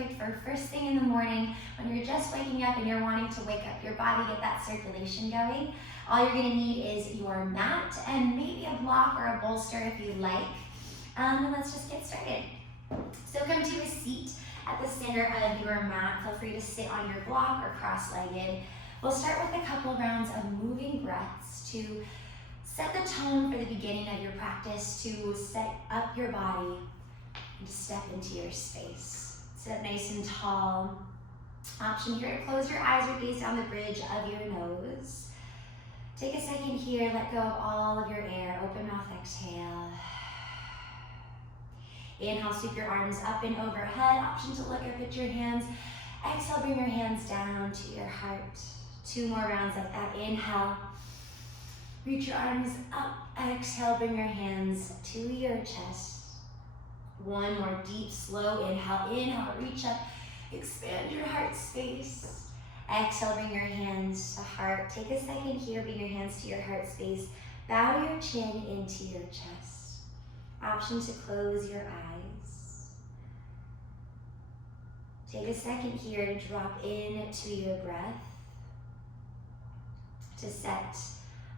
perfect for first thing in the morning when you're just waking up and you're wanting to wake up your body, get that circulation going. All you're gonna need is your mat and maybe a block or a bolster if you like. And let's just get started. So come to a seat at the center of your mat. Feel free to sit on your block or cross-legged. We'll start with a couple rounds of moving breaths to set the tone for the beginning of your practice, to set up your body and to step into your space. Sit up nice and tall. Option here to close your eyes or gaze down the bridge of your nose. Take a second here, let go of all of your air. Open mouth, exhale. Inhale, sweep your arms up and overhead. Option to look up at your hands. Exhale, bring your hands down to your heart. 2 more rounds like that. Inhale, reach your arms up. Exhale, bring your hands to your chest. 1 more deep, slow inhale. Inhale, reach up, expand your heart space. Exhale, bring your hands to heart. Take a second here, bring your hands to your heart space. Bow your chin into your chest. Option to close your eyes. Take a second here to drop into your breath, to set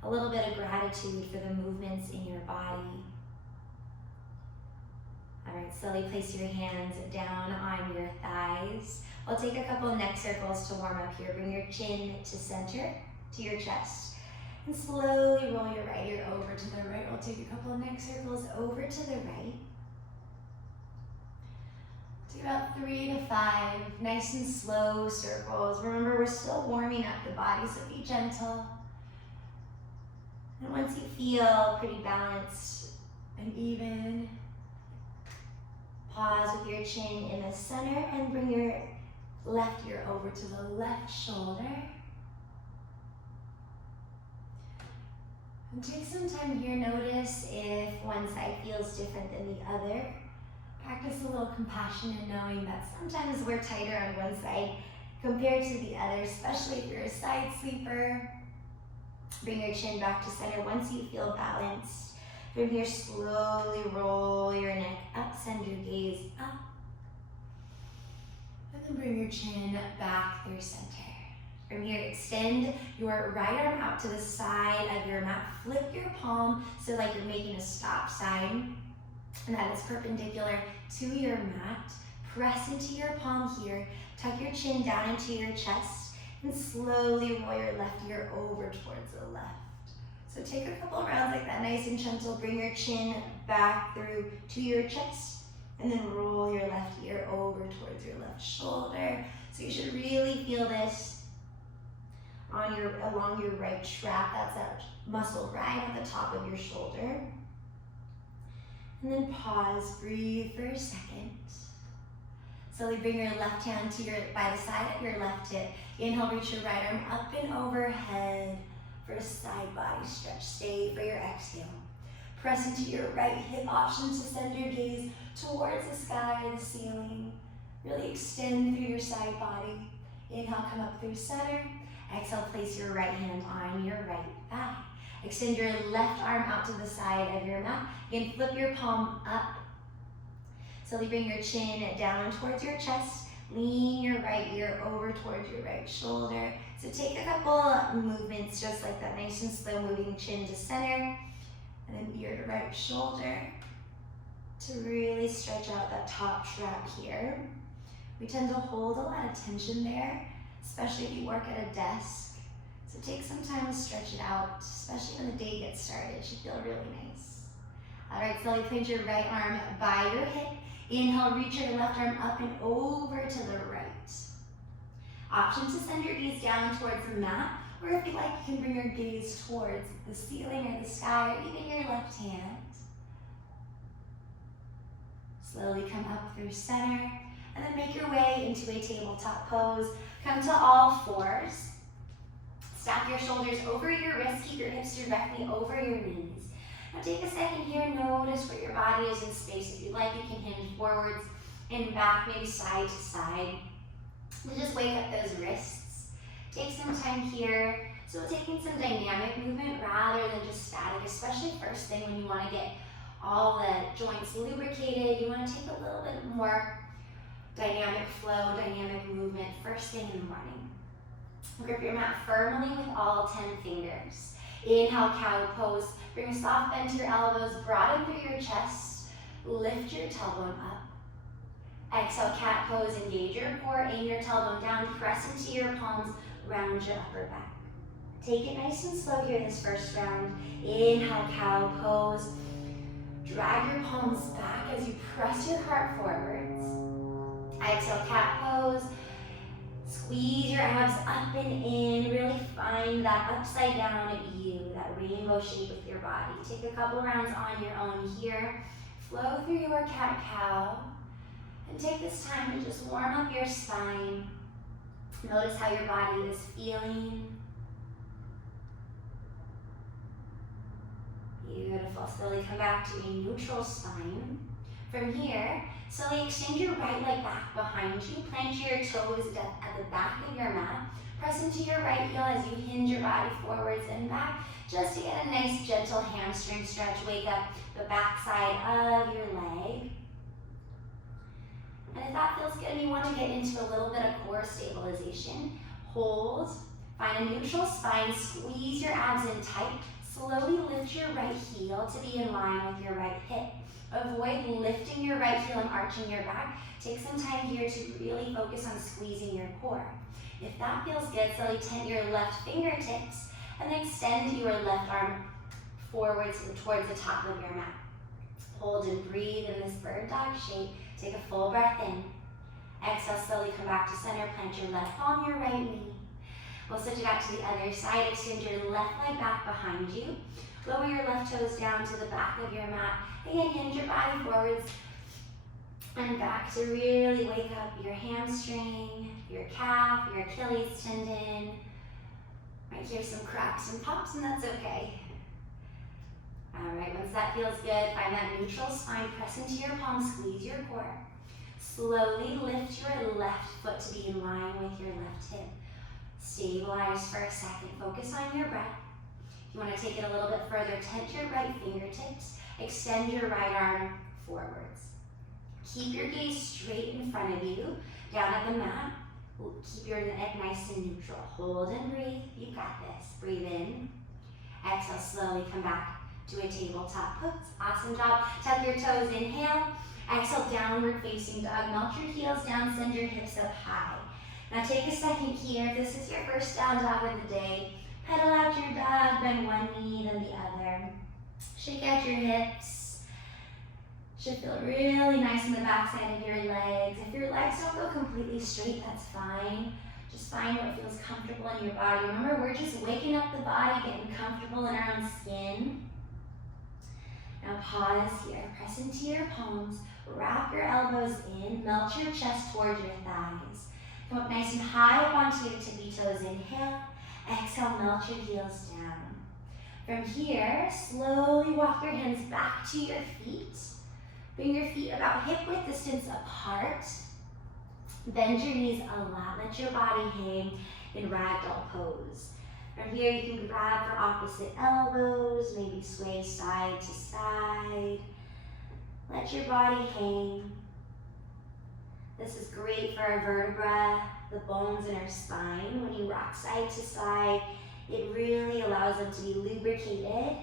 a little bit of gratitude for the movements in your body. All right, slowly place your hands down on your thighs. We'll take a couple neck circles to warm up here. Bring your chin to center, to your chest. And slowly roll your right ear over to the right. We'll take a couple of neck circles over to the right. Do about 3 to 5 nice and slow circles. Remember, we're still warming up the body, so be gentle. And once you feel pretty balanced and even, pause with your chin in the center and bring your left ear over to the left shoulder. And take some time here, notice if one side feels different than the other. Practice a little compassion and knowing that sometimes we're tighter on one side compared to the other, especially if you're a side sleeper. Bring your chin back to center. Once you feel balanced, from here slowly roll your neck up, send your gaze up. And then bring your chin back through center. From here, extend your right arm out to the side of your mat. Flip your palm so like you're making a stop sign. And that is perpendicular to your mat. Press into your palm here. Tuck your chin down into your chest. And slowly roll your left ear over towards the left. So take a couple rounds like that, nice and gentle. Bring your chin back through to your chest. And then roll your left ear over towards your left shoulder. So you should really feel this on along your right trap. That's that muscle right at the top of your shoulder. And then pause, breathe for a second. Slowly bring your left hand to by the side of your left hip. Inhale, reach your right arm up and overhead for a side body stretch. Stay for your exhale. Press into your right hip. Option to send your gaze towards the sky or the ceiling. Really extend through your side body. Inhale, come up through center. Exhale, place your right hand on your right thigh. Extend your left arm out to the side of your mat. Again, flip your palm up. Slowly bring your chin down towards your chest. Lean your right ear over towards your right shoulder. So take a couple movements just like that, nice and slow, moving chin to center, and then ear to right shoulder to really stretch out that top trap here. We tend to hold a lot of tension there, especially if you work at a desk. So take some time to stretch it out, especially when the day gets started. It should feel really nice. All right, slowly plant your right arm by your hip. Inhale, reach your left arm up and over to the right. Option to send your gaze down towards the mat, or if you like, you can bring your gaze towards the ceiling or the sky, or even your left hand. Slowly come up through center, and then make your way into a tabletop pose. Come to all fours. Stack your shoulders over your wrists, keep your hips directly over your knees. Now take a second here, notice where your body is in space. If you like, you can hinge forwards and back, maybe side to side. To just wake up those wrists. Take some time here. So taking some dynamic movement rather than just static, especially first thing when you want to get all the joints lubricated. You want to take a little bit more Dynamic flow, dynamic movement, first thing in the morning. Grip your mat firmly with all 10 fingers. Inhale, cow pose. Bring a soft bend to your elbows, broaden through your chest. Lift your tailbone up. Exhale, cat pose. Engage your core, aim your tailbone down, press into your palms, round your upper back. Take it nice and slow here this first round. Inhale, cow pose. Drag your palms back as you press your heart forwards. Exhale, cat pose. Squeeze your abs up and in. Really find that upside down U, that rainbow shape with your body. Take a couple rounds on your own here. Flow through your cat-cow. And take this time to just warm up your spine. Notice how your body is feeling. Beautiful. Slowly come back to a neutral spine. From here, slowly extend your right leg back behind you. Plant your toes at the back of your mat. Press into your right heel as you hinge your body forwards and back, just to get a nice gentle hamstring stretch. Wake up the back side of your leg. And if that feels good and you want to get into a little bit of core stabilization, hold, find a neutral spine, squeeze your abs in tight. Slowly lift your right heel to be in line with your right hip. Avoid lifting your right heel and arching your back. Take some time here to really focus on squeezing your core. If that feels good, slowly tent your left fingertips and then extend your left arm forwards towards the top of your mat. Hold and breathe in this bird dog shape. Take a full breath in. Exhale, slowly come back to center. Plant your left palm, your right knee. We'll switch it out to the other side. Extend your left leg back behind you. Lower your left toes down to the back of your mat. Again, hinge your body forwards and back to really wake up your hamstring, your calf, your Achilles tendon. Might hear some cracks and pops, and that's okay. All right, once that feels good, find that neutral spine, press into your palms, squeeze your core. Slowly lift your left foot to be in line with your left hip. Stabilize for a second, focus on your breath. If you want to take it a little bit further, tent your right fingertips, extend your right arm forwards. Keep your gaze straight in front of you, down at the mat. Keep your neck nice and neutral. Hold and breathe, you got this. Breathe in. Exhale, slowly come back to a tabletop pose. Awesome job. Tuck your toes, inhale. Exhale, downward facing dog. Melt your heels down, send your hips up high. Now take a second here. If this is your first down dog of the day, pedal out your dog, bend one knee, then the other. Shake out your hips. Should feel really nice in the backside of your legs. If your legs don't go completely straight, that's fine. Just find what feels comfortable in your body. Remember, we're just waking up the body, getting comfortable in our own skin. Now pause here. Press into your palms. Wrap your elbows in. Melt your chest towards your thighs. Come up nice and high up onto your tippy toes. Inhale. Exhale, melt your heels down. From here, slowly walk your hands back to your feet. Bring your feet about hip-width distance apart. Bend your knees a lot. Let your body hang in ragdoll pose. From here, you can grab for opposite elbows, maybe sway side to side. Let your body hang. This is great for our vertebra, the bones in our spine. When you rock side to side, it really allows them to be lubricated.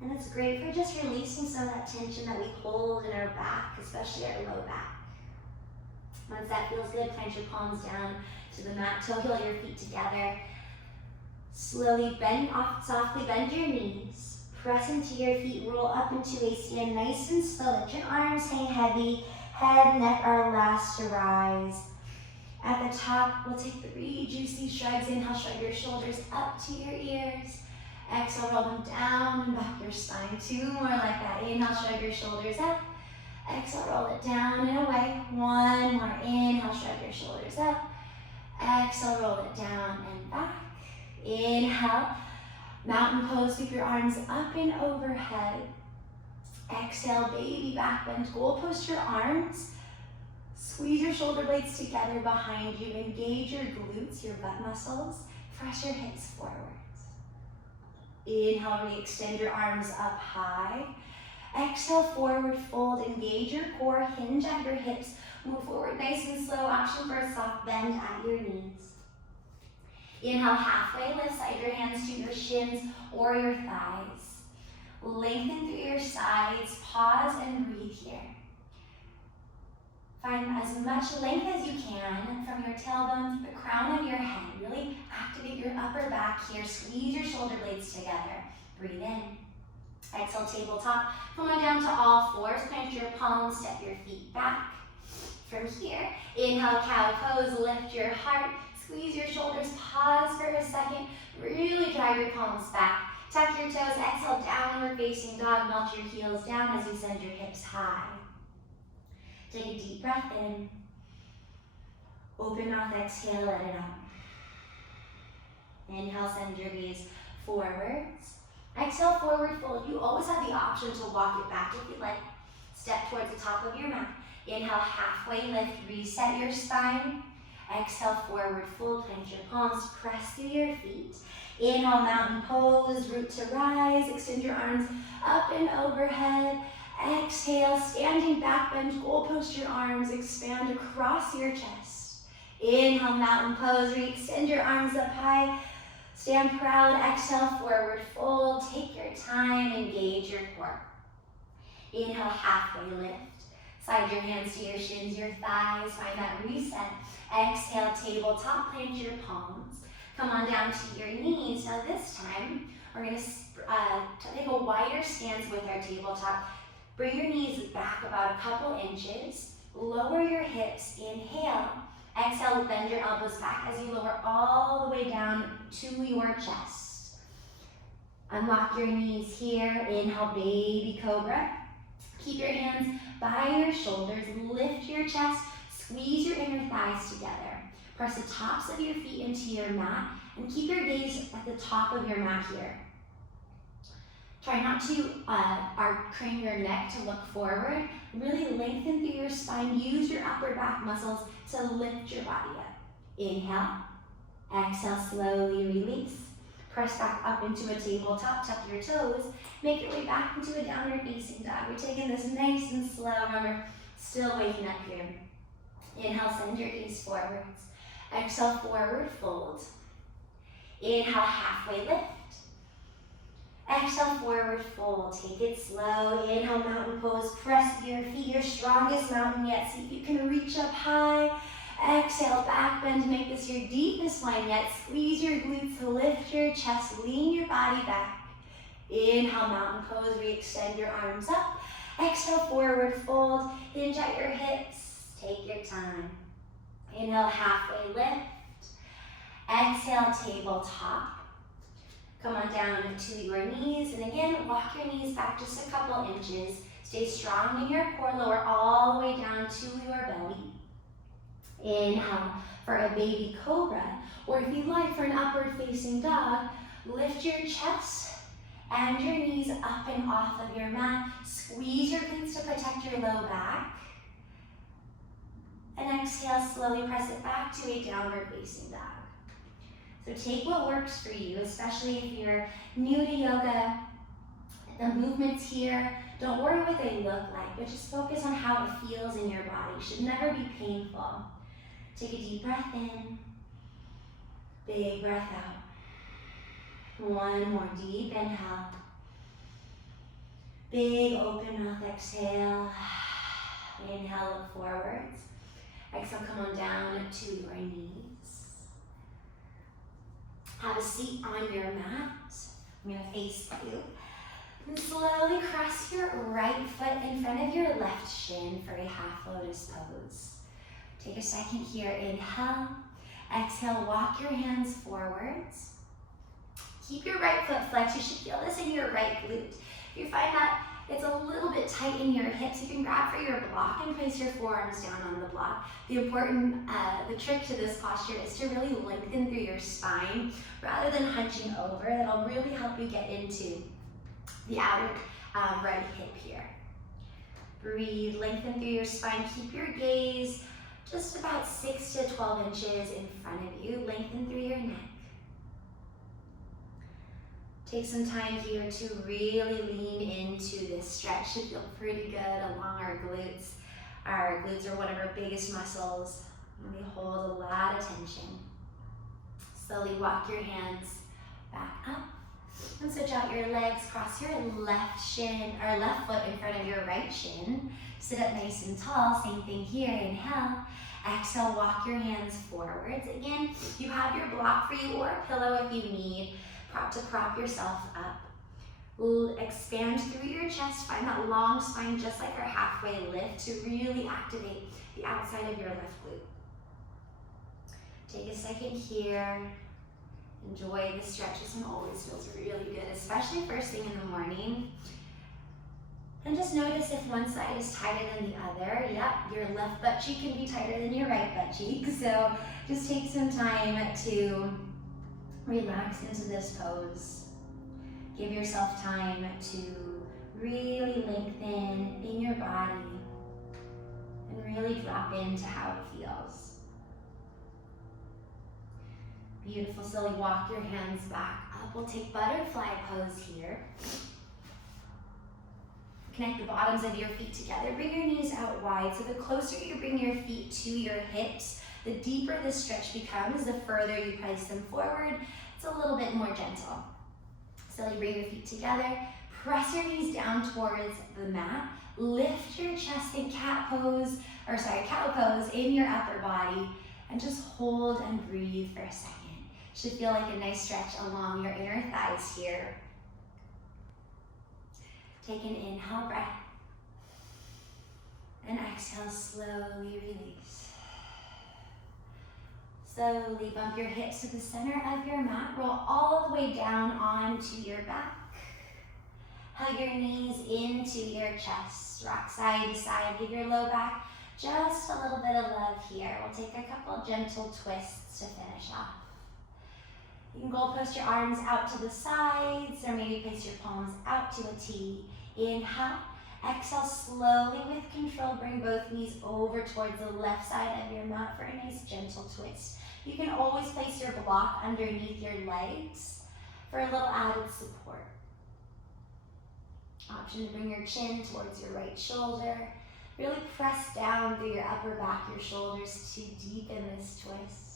And it's great for just releasing some of that tension that we hold in our back, especially our low back. Once that feels good, plant your palms down to the mat, toe heel your feet together. Slowly bend off, softly bend your knees. Press into your feet, roll up into a stand nice and slow. Let your arms hang heavy. Head and neck are last to rise. At the top, we'll take 3 juicy shrugs. Inhale, shrug your shoulders up to your ears. Exhale, roll them down and back your spine. 2 more like that. Inhale, shrug your shoulders up. Exhale, roll it down and away. 1 more. Inhale, shrug your shoulders up. Exhale, roll it down and back. Inhale, mountain pose. Sweep your arms up and overhead. Exhale, baby back bend. Goal post your arms. Squeeze your shoulder blades together behind you. Engage your glutes, your butt muscles. Press your hips forwards. Inhale, re-extend your arms up high. Exhale, forward fold. Engage your core, hinge at your hips. Move forward nice and slow. Option for a soft bend at your knees. Inhale, halfway lift. Slide your hands to your shins or your thighs. Lengthen through your sides. Pause and breathe here. Find as much length as you can from your tailbone to the crown of your head. Really activate your upper back here. Squeeze your shoulder blades together. Breathe in. Exhale, tabletop. Come on down to all fours. Plant your palms, step your feet back. From here, inhale, cow pose. Lift your heart. Squeeze your shoulders. Pause for a second. Really drive your palms back. Tuck your toes. Exhale, downward facing dog. Melt your heels down as you send your hips high. Take a deep breath in. Open mouth, exhale, let it out. Inhale, send your gaze forwards. Exhale, forward fold. You always have the option to walk it back if you like. Step towards the top of your mat. Inhale, halfway lift, reset your spine. Exhale, forward fold, plant your palms, press through your feet. Inhale, mountain pose, root to rise. Extend your arms up and overhead. Exhale, standing back bend, goal post your arms, expand across your chest. Inhale, mountain pose, re-extend your arms up high. Stand proud, exhale, forward fold. Take your time, engage your core. Inhale, halfway lift. Slide your hands to your shins, your thighs, find that reset. Exhale, tabletop, plant your palms. Come on down to your knees. Now this time, we're gonna take a wider stance with our tabletop. Bring your knees back about a couple inches. Lower your hips. Inhale. Exhale, bend your elbows back as you lower all the way down to your chest. Unlock your knees here. Inhale, baby cobra. Keep your hands by your shoulders. Lift your chest. Squeeze your inner thighs together. Press the tops of your feet into your mat and keep your gaze at the top of your mat here. Try not to crane your neck to look forward. Really lengthen through your spine. Use your upper back muscles to lift your body up. Inhale. Exhale, slowly release. Press back up into a tabletop. Tuck your toes. Make your way back into a downward facing dog. We're taking this nice and slow. Remember, still waking up here. Inhale, send your gaze forwards. Exhale, forward fold. Inhale, halfway lift. Exhale, forward fold. Take it slow. Inhale, mountain pose. Press through your feet, your strongest mountain yet. See if you can reach up high. Exhale, back bend. Make this your deepest line yet. Squeeze your glutes to lift your chest. Lean your body back. Inhale, mountain pose. Re-extend your arms up. Exhale, forward fold. Hinge at your hips. Take your time. Inhale, halfway lift. Exhale, tabletop. Come on down to your knees, and again, walk your knees back just a couple inches. Stay strong in your core, lower all the way down to your belly. Inhale for a baby cobra, or if you like, for an upward facing dog, lift your chest and your knees up and off of your mat. Squeeze your glutes to protect your low back. And exhale, slowly press it back to a downward facing dog. So take what works for you, especially if you're new to yoga. The movements here, don't worry what they look like, but just focus on how it feels in your body. It should never be painful. Take a deep breath in, big breath out. One more deep inhale. Big open mouth exhale. Inhale, look forwards. Exhale, come on down to your knees. Have a seat on your mat. I'm gonna face you. And slowly cross your right foot in front of your left shin for a half lotus pose. Take a second here, inhale. Exhale, walk your hands forwards. Keep your right foot flexed. You should feel this in your right glute. If you find that it's a little bit tight in your hips, you can grab for your block and place your forearms down on the block. The trick to this posture is to really lengthen through your spine rather than hunching over. That'll really help you get into the outer right hip here. Breathe, lengthen through your spine. Keep your gaze just about 6 to 12 inches in front of you. Lengthen through your neck. Take some time here to really lean into this stretch. Should feel pretty good along our glutes. Our glutes are one of our biggest muscles, and they hold a lot of tension. Slowly walk your hands back up and switch out your legs. Cross your left shin or left foot in front of your right shin. Sit up nice and tall. Same thing here. Inhale. Exhale, walk your hands forwards. Again, you have your block for you or a pillow if you need to prop yourself up. Expand through your chest. Find that long spine just like our halfway lift to really activate the outside of your left glute. Take a second here. Enjoy the stretch. This one always feels really good, especially first thing in the morning. And just notice if one side is tighter than the other. Yep, your left butt cheek can be tighter than your right butt cheek. So just take some time to relax into this pose. Give yourself time to really lengthen in your body and really drop into how it feels. Beautiful. Slowly walk your hands back up. We'll take butterfly pose here. Connect the bottoms of your feet together. Bring your knees out wide. So the closer you bring your feet to your hips, the deeper this stretch becomes, the further you place them forward. It's a little bit more gentle. Slowly bring your feet together. Press your knees down towards the mat. Lift your chest in cow pose in your upper body. And just hold and breathe for a second. Should feel like a nice stretch along your inner thighs here. Take an inhale breath. And exhale, slowly release. Slowly bump your hips to the center of your mat. Roll all the way down onto your back. Hug your knees into your chest. Rock side to side. Give your low back just a little bit of love here. We'll take a couple gentle twists to finish off. You can goal post your arms out to the sides or maybe place your palms out to a T. Inhale. Exhale, slowly with control, bring both knees over towards the left side of your mat for a nice gentle twist. You can always place your block underneath your legs for a little added support. Option to bring your chin towards your right shoulder. Really press down through your upper back, your shoulders to deepen this twist.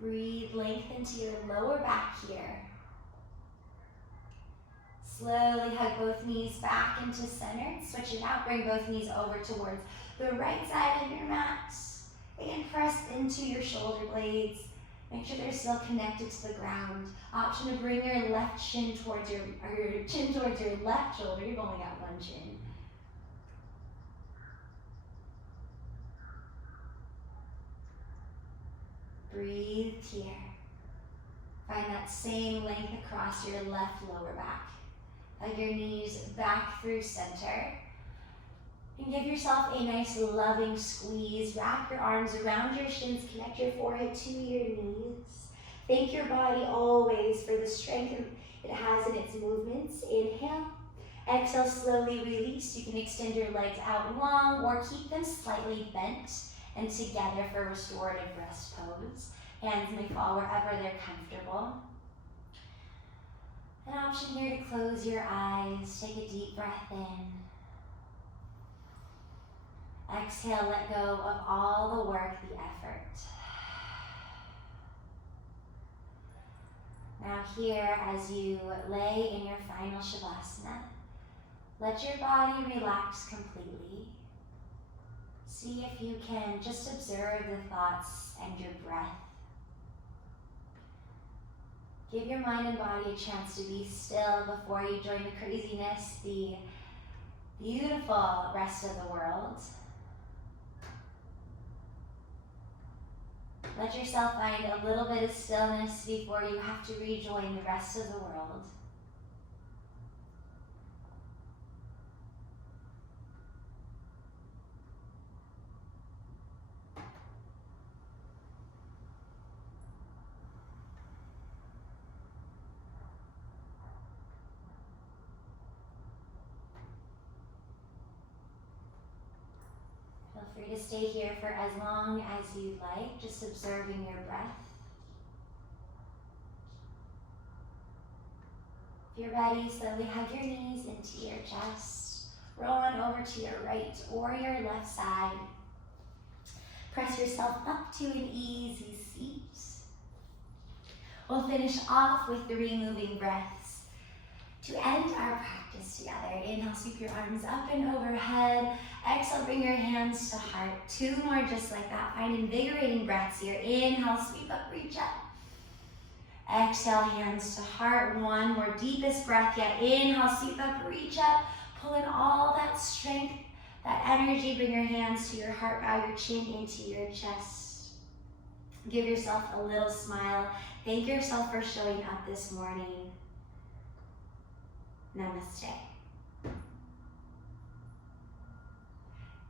Breathe, lengthen to your lower back here. Slowly hug both knees back into center. Switch it out, bring both knees over towards the right side of your mat. And press into your shoulder blades. Make sure they're still connected to the ground. Option to bring your left chin towards your chin towards your left shoulder. You've only got one chin. Breathe here. Find that same length across your left lower back. Hug your knees back through center. And give yourself a nice loving squeeze. Wrap your arms around your shins. Connect your forehead to your knees. Thank your body always for the strength it has in its movements. Inhale. Exhale, slowly release. You can extend your legs out long or keep them slightly bent and together for restorative rest pose. Hands may fall wherever they're comfortable. An option here to close your eyes. Take a deep breath in. Exhale, let go of all the work, the effort. Now here, as you lay in your final Shavasana, let your body relax completely. See if you can just observe the thoughts and your breath. Give your mind and body a chance to be still before you join the craziness, the beautiful rest of the world. Let yourself find a little bit of stillness before you have to rejoin the rest of the world. Feel free to stay here for as long as you'd like, just observing your breath. If you're ready, slowly hug your knees into your chest. Roll on over to your right or your left side. Press yourself up to an easy seat. We'll finish off with 3 moving breaths to end our practice together. Inhale, sweep your arms up and overhead. Exhale, bring your hands to heart. 2 more just like that. Find invigorating breaths here. Inhale, sweep up, reach up. Exhale, hands to heart. 1 more, deepest breath yet. Inhale, sweep up, reach up. Pull in all that strength, that energy. Bring your hands to your heart. Bow your chin into your chest. Give yourself a little smile. Thank yourself for showing up this morning. Namaste.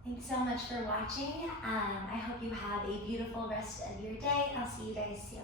Thanks so much for watching. I hope you have a beautiful rest of your day. I'll see you guys soon.